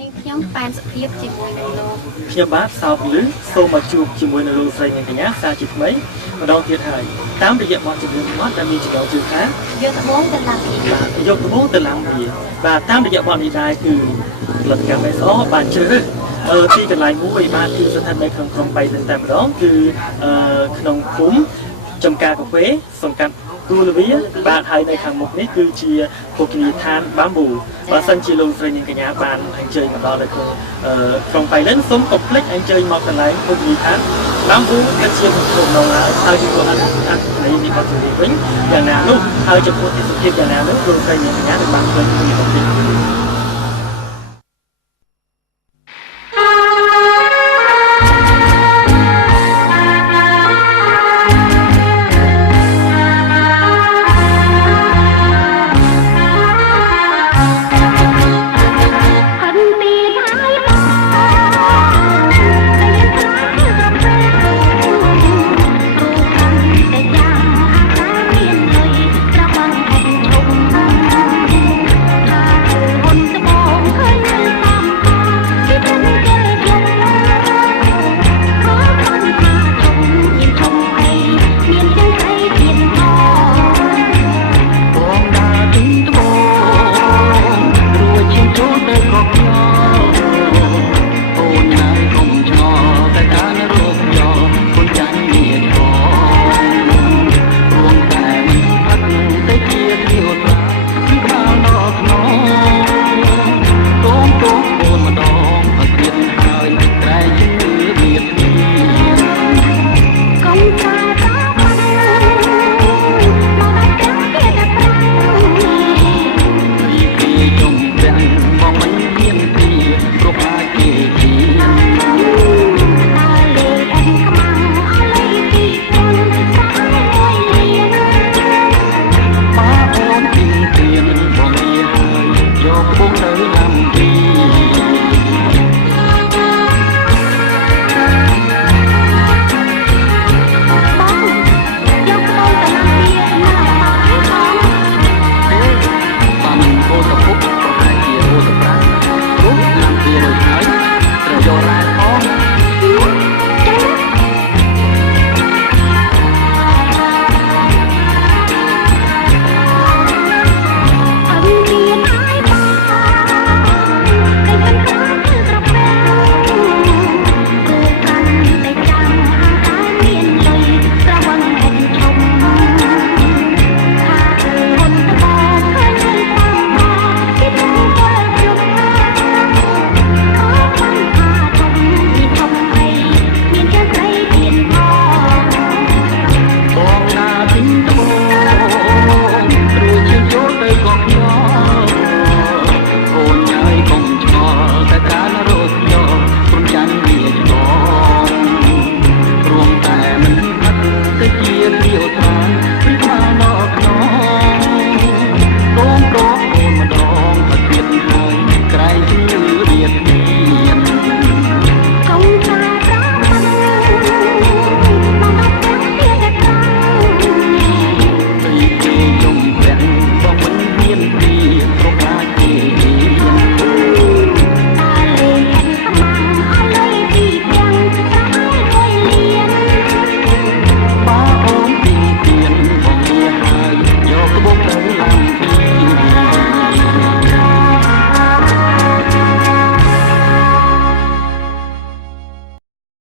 នេះខ្ញុំប៉ែនសុភាពជាមួយនឹងលោកខ្ញុំបាទសោកលឺសូមមកជួបជាមួយនឹងលោកស្រីនិងកញ្ញាសាជាថ្មីម្ដងទៀតហើយតាមរយៈបទចម្រៀងមួយដែលមានចំណងជើងថាយកត្បូងទៅឡាំវាបាទយកត្បូងទៅឡាំវាបាទតាមរយៈបទនេះដែរគឺផលិតកម្ម SO បានជ្រើសរើសទីកន្លែងមួយបាទគឺស្ថិតនៅក្នុងក្រុងបៃលិនតែម្ដងគឺក្នុងភូមិចំការកាហ្វេសង្កាត់គូលវាបាទហើយនៅខាងមុខនេះគឺជាភោគនីយដ្ឋានបាំប៊ូបើសិនជាលោកស្រីនិងកញ្ញាបានអញ្ជើញមកដល់នៅក្នុងក្រុងបៃលិនសូមកុំភ្លេចអញ្ជើញមកកន្លែងភោគនីយដ្ឋានបាំប៊ូដែលជាក្រុមនោះហើយចំពោះអត្ថន័យនេះអត់ទៅវិញយ៉ាងណានោះហើយចំពោះទេសភាពយ៉ាងណានោះលោកស្រីនិងកញ្ញានឹងបានឃើញពីអំពីHãy subscribe cho kênh Ghiền Mì Gõ để không bỏ lỡ